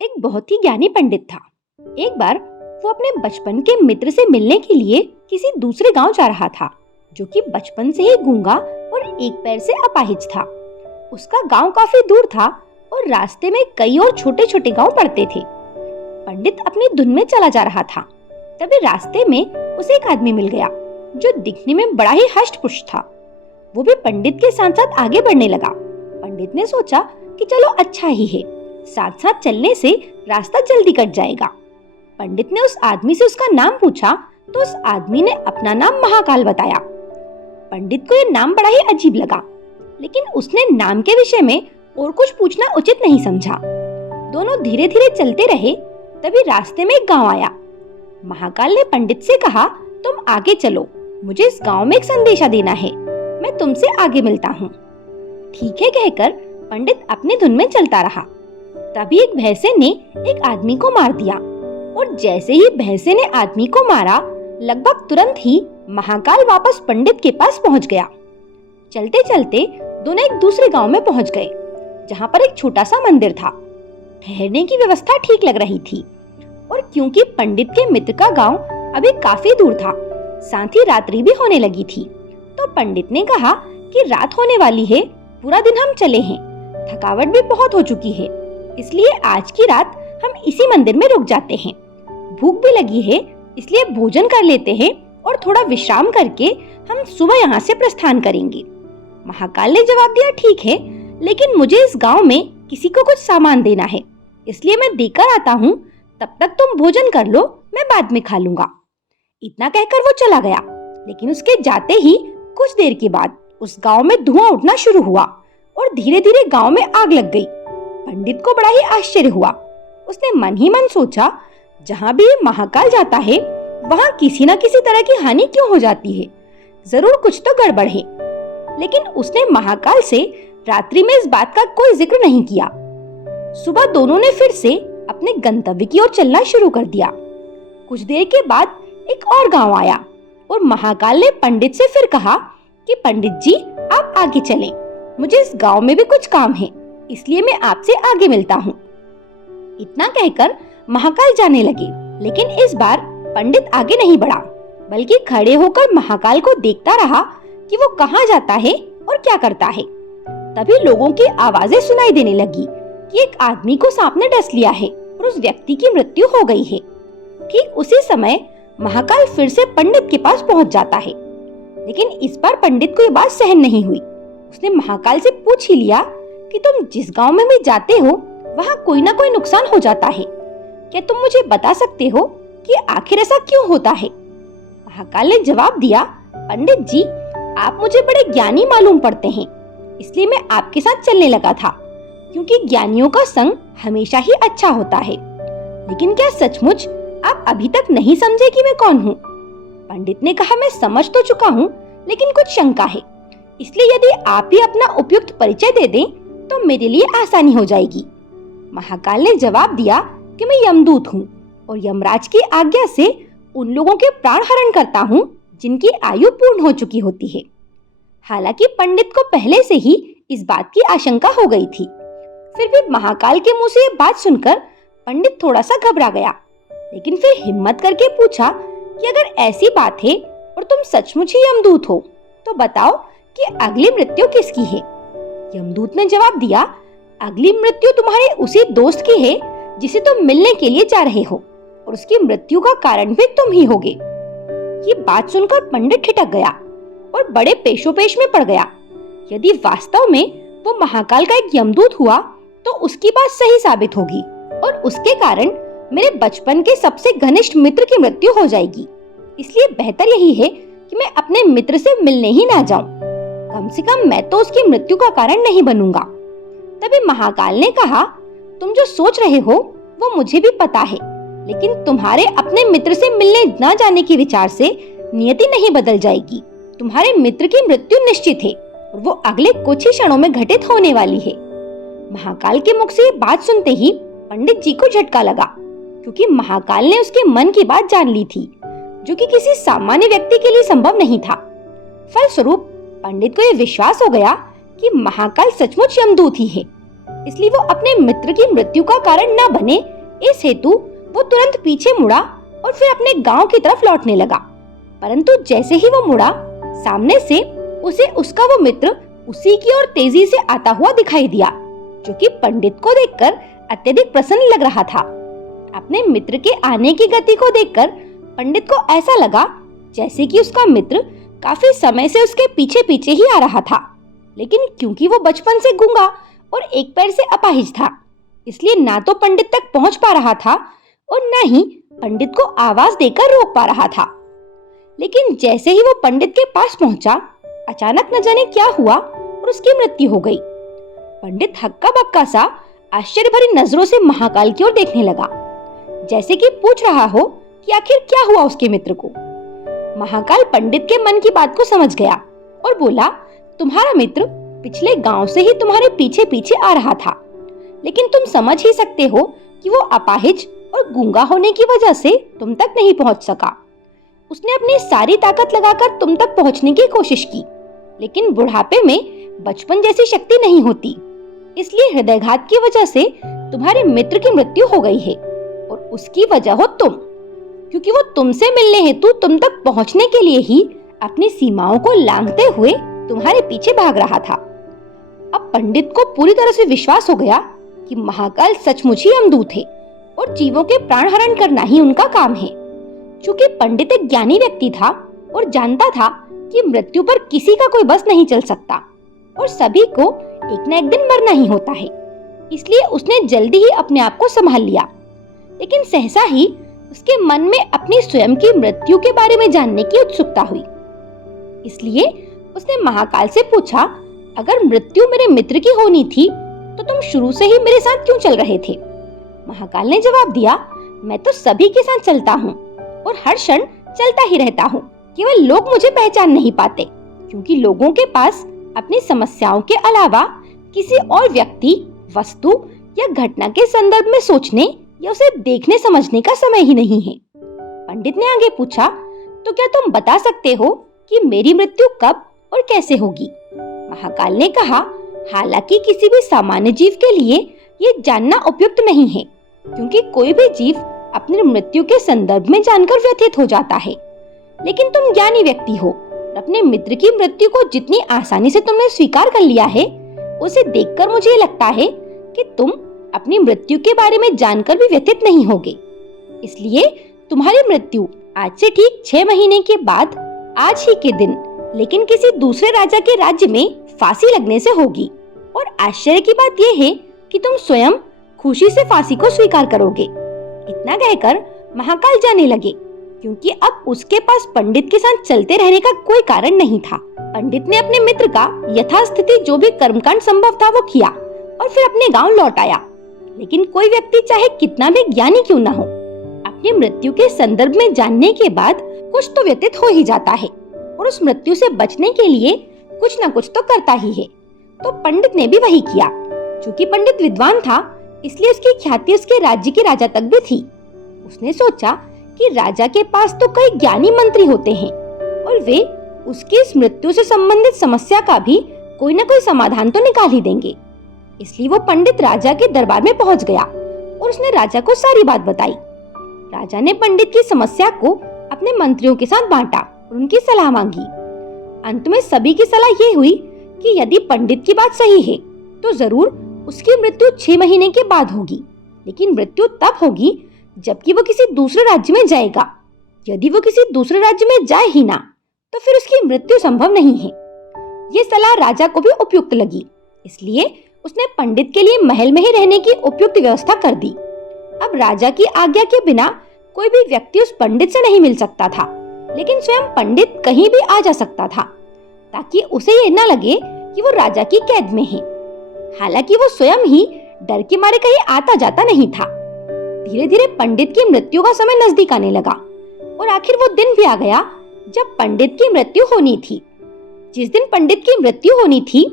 एक बहुत ही ज्ञानी पंडित था। एक बार वो अपने बचपन के मित्र से मिलने के लिए किसी दूसरे गांव जा रहा था, जो कि बचपन से ही गूंगा और एक पैर से अपाहिज था। उसका गांव काफी दूर था और रास्ते में कई और छोटे छोटे गांव पड़ते थे। पंडित अपनी धुन में चला जा रहा था। तभी रास्ते में उसे एक आदमी मिल गया, जो दिखने में बड़ा ही हष्ट-पुष्ट था। वो भी पंडित के साथ साथ आगे बढ़ने लगा। पंडित ने सोचा कि चलो अच्छा ही है, साथ साथ चलने से रास्ता जल्दी कट जाएगा। पंडित ने उस आदमी से उसका नाम पूछा तो उस आदमी ने अपना नाम महाकाल बताया। पंडित को यह नाम बड़ा ही अजीब लगा, लेकिन उसने नाम के विषय में और कुछ पूछना उचित नहीं समझा। दोनों धीरे धीरे चलते रहे। तभी रास्ते में एक गांव आया। महाकाल ने पंडित से कहा, तुम आगे चलो, मुझे इस गांव में एक संदेशा देना है, मैं तुमसे आगे मिलता हूँ। ठीक है कहकर पंडित अपनी धुन में चलता रहा। तभी एक भैंसे ने एक आदमी को मार दिया और जैसे ही भैंसे ने आदमी को मारा, लगभग तुरंत ही महाकाल वापस पंडित के पास पहुंच गया। चलते चलते दोनों एक दूसरे गांव में पहुंच गए, जहां पर एक छोटा सा मंदिर था। ठहरने की व्यवस्था ठीक लग रही थी और क्योंकि पंडित के मित्र का गांव अभी काफी दूर था, साथ ही रात्रि भी होने लगी थी, तो पंडित ने कहा कि रात होने वाली है, पूरा दिन हम चले हैं, थकावट भी बहुत हो चुकी है, इसलिए आज की रात हम इसी मंदिर में रुक जाते हैं। भूख भी लगी है, इसलिए भोजन कर लेते हैं और थोड़ा विश्राम करके हम सुबह यहाँ से प्रस्थान करेंगे। महाकाल ने जवाब दिया, ठीक है, लेकिन मुझे इस गांव में किसी को कुछ सामान देना है, इसलिए मैं देकर आता हूँ, तब तक तुम भोजन कर लो, मैं बाद में खा लूंगा। इतना कहकर वो चला गया, लेकिन उसके जाते ही कुछ देर के बाद उस गांव में धुआं उठना शुरू हुआ और धीरे धीरे गांव में आग लग गई। पंडित को बड़ा ही आश्चर्य हुआ। उसने मन ही मन सोचा, जहां भी महाकाल जाता है वहां किसी न किसी तरह की हानि क्यों हो जाती है, जरूर कुछ तो गड़बड़ है। लेकिन उसने महाकाल से रात्रि में इस बात का कोई जिक्र नहीं किया। सुबह दोनों ने फिर से अपने गंतव्य की ओर चलना शुरू कर दिया। कुछ देर के बाद एक और गांव आया और महाकाल ने पंडित से फिर कहा कि पंडित जी, आप आगे चलें, मुझे इस गांव में भी कुछ काम है, इसलिए मैं आपसे आगे मिलता हूँ। इतना कहकर महाकाल जाने लगे, लेकिन इस बार पंडित आगे नहीं बढ़ा, बल्कि खड़े होकर महाकाल को देखता रहा कि वो कहाँ जाता है और क्या करता है। तभी लोगों की आवाजें सुनाई देने लगी कि एक आदमी को सांप ने डस लिया है और उस व्यक्ति की मृत्यु हो गई है। ठीक उसी समय महाकाल फिर से पंडित के पास पहुंच जाता है, लेकिन इस बार पंडित को ये बात सहन नहीं हुई। उसने महाकाल से पूछ ही लिया कि तुम जिस गांव में भी जाते हो वहां कोई ना कोई नुकसान हो जाता है, क्या तुम मुझे बता सकते हो कि आखिर ऐसा क्यों होता है? महाकाल ने जवाब दिया, पंडित जी, आप मुझे बड़े ज्ञानी मालूम पड़ते हैं, इसलिए मैं आपके साथ चलने लगा था, क्योंकि ज्ञानियों का संग हमेशा ही अच्छा होता है। लेकिन क्या सचमुच आप अभी तक नहीं समझे कि मैं कौन हूँ? पंडित ने कहा, मैं समझ तो चुका हूँ, लेकिन कुछ शंका है, इसलिए यदि आप भी अपना उपयुक्त परिचय दे दें तो मेरे लिए आसानी हो जाएगी। महाकाल ने जवाब दिया कि मैं यमदूत हूँ और यमराज की आज्ञा से उन लोगों के प्राण हरण करता हूँ जिनकी आयु पूर्ण हो चुकी होती है। हालांकि पंडित को पहले से ही इस बात की आशंका हो गई थी, फिर भी महाकाल के मुंह से ये बात सुनकर पंडित थोड़ा सा घबरा गया, लेकिन फिर हिम्मत करके पूछा कि अगर ऐसी बात है और तुम सचमुच ही यमदूत हो तो बताओ कि अगली मृत्यु किसकी है? यमदूत ने जवाब दिया, अगली मृत्यु तुम्हारे उसी दोस्त की है जिसे तुम मिलने के लिए जा रहे हो, और उसकी मृत्यु का कारण भी तुम ही होगे। ये बात सुनकर पंडित ठिठक गया और बड़े पेशोपेश में पड़ गया। यदि वास्तव में वो महाकाल का एक यमदूत हुआ तो उसकी बात सही साबित होगी और उसके कारण मेरे बचपन के सबसे घनिष्ठ मित्र की मृत्यु हो जाएगी। इसलिए बेहतर यही है कि मैं अपने मित्र से मिलने ही ना जाऊं, कम से कम मैं तो उसकी मृत्यु का कारण नहीं बनूंगा। तभी महाकाल ने कहा, तुम जो सोच रहे हो वो मुझे भी पता है, लेकिन तुम्हारे अपने मित्र से मिलने न जाने के विचार से नियति नहीं बदल जाएगी। तुम्हारे मित्र की मृत्यु निश्चित है और वो अगले कुछ ही क्षणों में घटित होने वाली है। महाकाल के मुख से ये बात सुनते ही पंडित जी को झटका लगा, क्योंकि महाकाल ने उसके मन की बात जान ली थी, जो कि किसी सामान्य व्यक्ति के लिए संभव नहीं था। फलस्वरूप पंडित को यह विश्वास हो गया कि महाकाल सचमुच यमदूत ही है। इसलिए वो अपने मित्र की मृत्यु का कारण न बने, इस हेतु वो तुरंत पीछे मुड़ा और फिर अपने गांव की तरफ लौटने लगा। परंतु जैसे ही वो मुड़ा, सामने से उसे उसका वो मित्र उसी की ओर तेजी से आता हुआ दिखाई दिया, जो कि पंडित को देखकर अत्यधिक प्रसन्न लग रहा था। अपने मित्र के आने की गति को देखकर पंडित को ऐसा लगा जैसे कि उसका मित्र काफी समय से उसके पीछे पीछे ही आ रहा था। लेकिन क्योंकि वो बचपन से गूंगा और एक पैर से अपाहिज था, इसलिए ना तो पंडित तक पहुंच पा रहा था और न ही पंडित को आवाज देकर रोक पा रहा था। लेकिन जैसे ही वो पंडित के पास पहुंचा, अचानक न जाने क्या हुआ और उसकी मृत्यु हो गई। पंडित हक्का बक्का सा आश्चर्य भरी नजरों से महाकाल की ओर देखने लगा, जैसे कि पूछ रहा हो कि आखिर क्या हुआ उसके मित्र को। महाकाल पंडित के मन की बात को समझ गया और बोला, तुम्हारा मित्र पिछले गांव से ही तुम्हारे पीछे पीछे आ रहा था, लेकिन तुम समझ ही सकते हो कि वो अपाहिज और गूंगा होने की वजह से तुम तक नहीं पहुंच सका। उसने अपनी सारी ताकत लगाकर तुम तक पहुंचने की कोशिश की, लेकिन बुढ़ापे में बचपन जैसी शक्ति नहीं होती, इसलिए हृदयघात की वजह से तुम्हारे मित्र की मृत्यु हो गई है और उसकी वजह हो तुम, क्योंकि वो तुमसे मिलने हेतु तुम तक पहुंचने के लिए ही अपनी सीमाओं को लांघते हुए तुम्हारे पीछे भाग रहा था। अब पंडित को पूरी तरह से विश्वास हो गया कि महाकाल सचमुच ही अमदूत है और जीवों के प्राण हरण करना ही उनका काम है। चूंकि पंडित एक ज्ञानी व्यक्ति था और जानता था कि मृत्यु पर किसी का कोई बस नहीं चल सकता और सभी को एक न एक दिन मरना ही होता है, इसलिए उसने जल्दी ही अपने आप को संभाल लिया। लेकिन सहसा ही उसके मन में अपनी स्वयं की मृत्यु के बारे में जानने की उत्सुकता हुई। इसलिए उसने महाकाल से पूछा, अगर मृत्यु मेरे मित्र की होनी थी तो तुम शुरू से ही मेरे साथ क्यों चल रहे थे? महाकाल ने जवाब दिया, मैं तो सभी के साथ चलता हूँ और हर क्षण चलता ही रहता हूँ, केवल लोग मुझे पहचान नहीं पाते, क्योंकि लोगों के पास अपनी समस्याओं के अलावा किसी और व्यक्ति, वस्तु या घटना के संदर्भ में सोचने या उसे देखने समझने का समय ही नहीं है। पंडित ने आगे पूछा, तो क्या तुम बता सकते हो कि मेरी मृत्यु कब और कैसे होगी? महाकाल ने कहा, हालांकि किसी भी सामान्य जीव के लिए ये जानना उपयुक्त नहीं है, क्योंकि कोई भी जीव अपनी मृत्यु के संदर्भ में जानकर व्यथित हो जाता है। लेकिन तुम ज्ञानी व्यक्ति हो, अपने मित्र की मृत्यु को जितनी आसानी से तुमने स्वीकार कर लिया है, उसे देखकर मुझे लगता है कि तुम अपनी मृत्यु के बारे में जानकर भी व्यथित नहीं होगे। इसलिए तुम्हारी मृत्यु आज से ठीक 6 महीने के बाद आज ही के दिन, लेकिन किसी दूसरे राजा के राज्य में फांसी लगने से होगी। और आश्चर्य की बात यह है कि तुम स्वयं खुशी से फांसी को स्वीकार करोगे। इतना कहकर महाकाल जाने लगे, क्योंकि अब उसके पास पंडित के साथ चलते रहने का कोई कारण नहीं था। पंडित ने अपने मित्र का यथास्थिति जो भी कर्मकांड संभव था वो किया और फिर अपने गांव लौट आया। लेकिन कोई व्यक्ति चाहे कितना भी ज्ञानी क्यों न हो, अपनी मृत्यु के संदर्भ में जानने के बाद कुछ तो व्यतीत हो ही जाता है और उस मृत्यु से बचने के लिए कुछ न कुछ तो करता ही है। तो पंडित ने भी वही किया। चूंकि पंडित विद्वान था, इसलिए उसकी ख्याति उसके राज्य के राजा तक भी थी। उसने सोचा कि राजा के पास तो कई ज्ञानी मंत्री होते हैं और वे उसकी इस मृत्यु से संबंधित समस्या का भी कोई न कोई समाधान तो निकाल ही देंगे। इसलिए वो पंडित राजा के दरबार में पहुंच गया और उसने राजा को सारी बात बताई। राजा ने पंडित की समस्या को अपने मंत्रियों के साथ बांटा और उनकी सलाह मांगी। अंत में सभी की सलाह ये हुई कि यदि पंडित की बात सही है तो जरूर उसकी मृत्यु 6 महीने के बाद होगी, लेकिन मृत्यु तब होगी जबकि वो किसी दूसरे राज्य में जाएगा। यदि वो किसी दूसरे राज्य में जाए ही ना तो फिर उसकी मृत्यु संभव नहीं है। ये सलाह राजा को भी उपयुक्त लगी, इसलिए उसने पंडित के लिए महल में ही रहने की उपयुक्त व्यवस्था कर दी। अब राजा की आज्ञा के बिना कोई भी व्यक्ति उस पंडित से नहीं मिल सकता था, लेकिन स्वयं पंडित कहीं भी आ जा सकता था, ताकि उसे ये न लगे कि वो राजा की कैद में है। हालांकि वो स्वयं ही डर के मारे कहीं आता जाता नहीं था। धीरे धीरे पंडित की मृत्यु का समय नजदीक आने लगा और आखिर वो दिन भी आ गया जब पंडित की मृत्यु होनी थी। जिस दिन पंडित की मृत्यु होनी थी,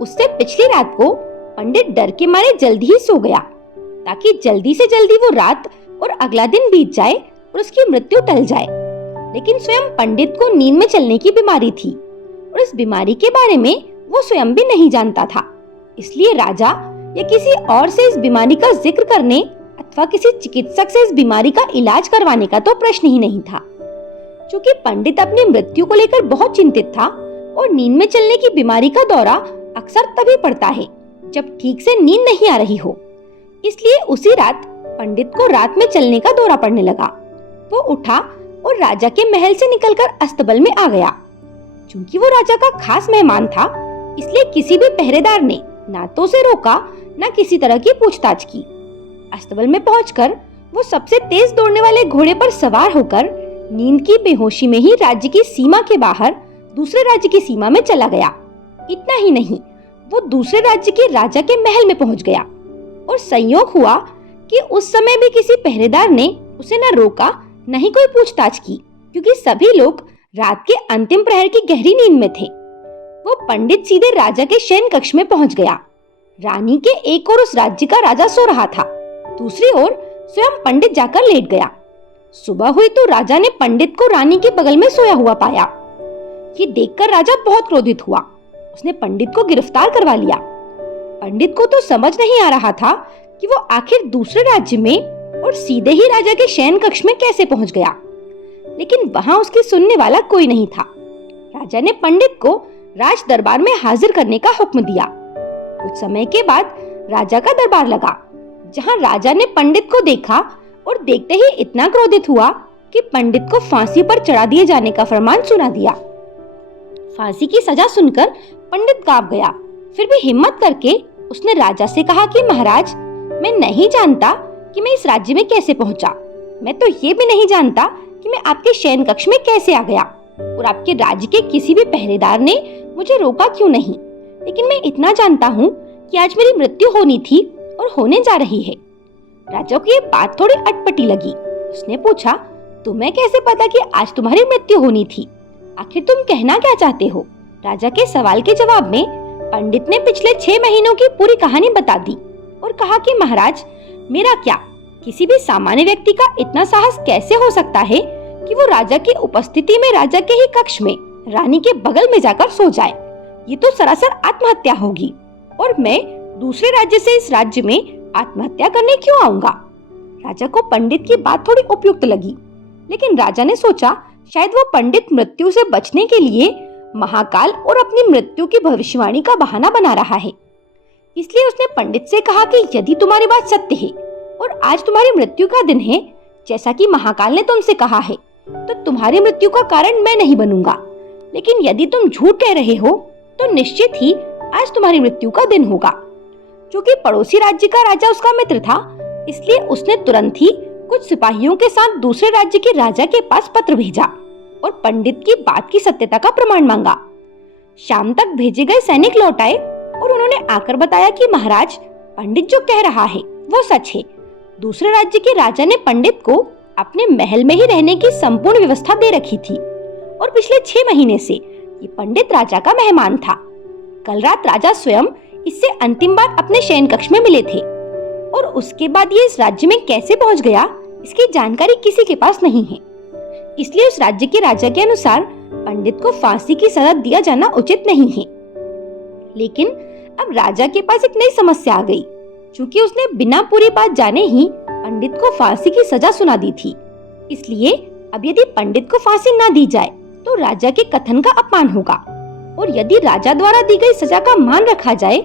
उससे पिछली रात को पंडित डर के मारे जल्दी ही सो गया, ताकि जल्दी से जल्दी वो रात और अगला दिन बीत जाए और उसकी मृत्यु टल जाए। लेकिन स्वयं पंडित को नींद में चलने की बीमारी थी और इस बीमारी के बारे में वो स्वयं भी नहीं जानता था। इसलिए राजा या किसी और से इस बीमारी का जिक्र करने अथवा किसी चिकित्सक से इस बीमारी का इलाज करवाने का तो प्रश्न ही नहीं था। चूंकि पंडित अपनी मृत्यु को लेकर बहुत चिंतित था और नींद में चलने की बीमारी का दौरा अक्सर तभी पड़ता है जब ठीक से नींद नहीं आ रही हो, इसलिए उसी रात पंडित को रात में चलने का दौरा पड़ने लगा। वो उठा और राजा के महल से निकलकर अस्तबल में आ गया। चूंकि वो राजा का खास मेहमान था, इसलिए किसी भी पहरेदार ने ना तो उसे रोका न किसी तरह की पूछताछ की। अस्तबल में पहुंचकर वो सबसे तेज दौड़ने वाले घोड़े पर सवार होकर नींद की बेहोशी में ही राज्य की सीमा के बाहर दूसरे राज्य की सीमा में चला गया। इतना ही नहीं, वो दूसरे राज्य के राजा के महल में पहुंच गया और संयोग हुआ कि उस समय भी किसी पहरेदार ने उसे न रोका न ही कोई पूछताछ की, क्योंकि सभी लोग रात के अंतिम प्रहर की गहरी नींद में थे। वो पंडित सीधे राजा के शयन कक्ष में पहुंच गया। रानी के एक ओर उस राज्य का राजा सो रहा था, दूसरी ओर स्वयं पंडित जाकर लेट गया। सुबह हुई तो राजा ने पंडित को रानी के बगल में सोया हुआ पाया। ये देखकर राजा बहुत क्रोधित हुआ। उसने पंडित को गिरफ्तार करवा लिया। पंडित को तो समझ नहीं आ रहा था कि वो आखिर दूसरे राज्य में और सीधे ही राजा के शयन कक्ष में कैसे पहुंच गया, लेकिन वहां उसकी सुनने वाला कोई नहीं था। राजा ने पंडित को राज दरबार में हाजिर करने का हुक्म दिया। कुछ समय के बाद राजा का दरबार लगा, जहां राजा ने पंडित को देखा और देखते ही इतना क्रोधित हुआ कि पंडित को फांसी पर चढ़ा दिए जाने का फरमान सुना दिया। फांसी की सजा सुनकर पंडित कांप गया। फिर भी हिम्मत करके उसने राजा से कहा कि महाराज, मैं नहीं जानता कि मैं इस राज्य में कैसे पहुंचा। मैं तो ये भी नहीं जानता कि मैं आपके शयन कक्ष में कैसे आ गया, और आपके राज्य के किसी भी पहरेदार ने मुझे रोका क्यों नहीं। लेकिन मैं इतना जानता हूँ कि आज मेरी मृत्यु होनी थी और होने जा रही है। राजा को ये बात थोड़ी अटपटी लगी। उसने पूछा, तुम्हें कैसे पता कि आज तुम्हारी मृत्यु होनी थी? आखिर तुम कहना क्या चाहते हो? राजा के सवाल के जवाब में पंडित ने पिछले 6 महीनों की पूरी कहानी बता दी और कहा कि महाराज, मेरा क्या, किसी भी सामान्य व्यक्ति का इतना साहस कैसे हो सकता है कि वो राजा की उपस्थिति में राजा के ही कक्ष में रानी के बगल में जाकर सो जाए। ये तो सरासर आत्महत्या होगी, और मैं दूसरे राज्य से इस राज्य में आत्महत्या करने क्यों आऊंगा? राजा को पंडित की बात थोड़ी उपयुक्त लगी, लेकिन राजा ने सोचा शायद वो पंडित मृत्यु से बचने के लिए महाकाल और अपनी मृत्यु की भविष्यवाणी का बहाना बना रहा है। इसलिए उसने पंडित से कहा कि यदि तुम्हारी बात सत्य है और आज तुम्हारी मृत्यु का दिन है, जैसा कि महाकाल ने तुमसे कहा है, तो तुम्हारी मृत्यु का कारण मैं नहीं बनूंगा। लेकिन यदि तुम झूठ कह रहे हो तो निश्चित ही आज तुम्हारी मृत्यु का दिन होगा। क्योंकि पड़ोसी राज्य का राजा उसका मित्र था, इसलिए उसने तुरंत ही कुछ सिपाहियों के साथ दूसरे राज्य के राजा के पास पत्र भेजा और पंडित की बात की सत्यता का प्रमाण मांगा। शाम तक भेजे गए सैनिक लौट आए और उन्होंने आकर बताया कि महाराज, पंडित जो कह रहा है वो सच है। दूसरे राज्य के राजा ने पंडित को अपने महल में ही रहने की संपूर्ण व्यवस्था दे रखी थी और पिछले 6 महीने से ये पंडित राजा का मेहमान था। कल रात राजा स्वयं इससे अंतिम बार अपने शयन कक्ष में मिले थे, और उसके बाद ये इस राज्य में कैसे पहुंच गया, इसकी जानकारी किसी के पास नहीं है। इसलिए उस राज्य के राजा के अनुसार पंडित को फांसी की सजा दिया जाना उचित नहीं है। लेकिन अब राजा के पास एक नई समस्या आ गई, क्योंकि उसने बिना पूरी बात जाने ही पंडित को फांसी की सजा सुना दी थी। इसलिए अब यदि पंडित को फांसी न दी जाए तो राजा के कथन का अपमान होगा, और यदि राजा द्वारा दी गई सजा का मान रखा जाए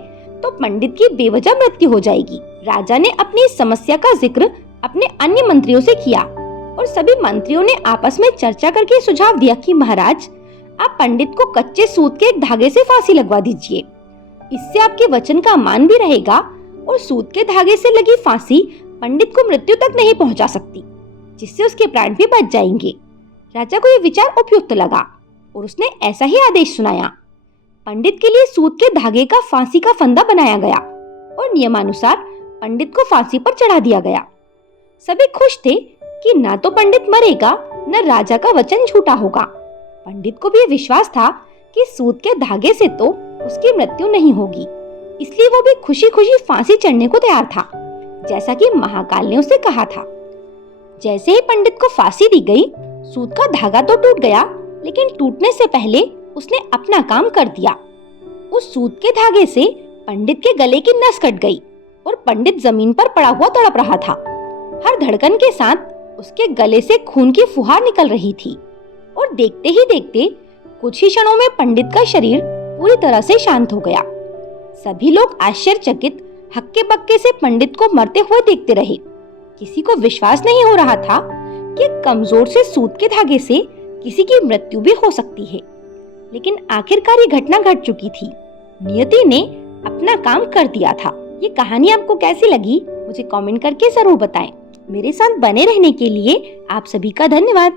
तो पंडित की बेवजह मृत्यु हो जाएगी। राजा ने अपनी इस समस्या का जिक्र अपने अन्य मंत्रियों से किया और सभी मंत्रियों ने आपस में चर्चा करके सुझाव दिया कि महाराज, आप पंडित को कच्चे सूत के एक धागे से फांसी लगवा दीजिए। इससे आपके वचन का मान भी रहेगा और सूत के धागे से लगी फांसी पंडित को मृत्यु तक नहीं पहुंचा सकती, जिससे उसके प्राण भी बच जाएंगे। राजा को यह विचार उपयुक्त लगा और उसने ऐसा ही आदेश सुनाया। पंडित के लिए सूत के धागे का फांसी का फंदा बनाया गया और नियमानुसार पंडित को फांसी पर चढ़ा दिया गया। सभी खुश थे कि न तो पंडित मरेगा न राजा का वचन झूठा होगा। पंडित को भी यह विश्वास था कि सूत के धागे से तो उसकी मृत्यु नहीं होगी, इसलिए वो भी खुशी खुशी फांसी चढ़ने को तैयार था, जैसा कि महाकाल ने उसे कहा था। जैसे ही पंडित को फांसी दी गई, सूत का धागा तो टूट गया, लेकिन टूटने से पहले उसने अपना काम कर दिया। उस सूत के धागे से पंडित के गले की नस कट गई और पंडित जमीन पर पड़ा हुआ तड़प रहा था। हर धड़कन के साथ उसके गले से खून की फुहार निकल रही थी और देखते ही देखते कुछ ही क्षणों में पंडित का शरीर पूरी तरह से शांत हो गया। सभी लोग आश्चर्यचकित हक्के बक्के से पंडित को मरते हुए देखते रहे। किसी को विश्वास नहीं हो रहा था कि कमजोर से सूत के धागे से किसी की मृत्यु भी हो सकती है। लेकिन आखिरकार ये घटना घट चुकी थी। नियति ने अपना काम कर दिया था। ये कहानी आपको कैसी लगी मुझे कमेंट करके जरूर बताएं। मेरे साथ बने रहने के लिए आप सभी का धन्यवाद।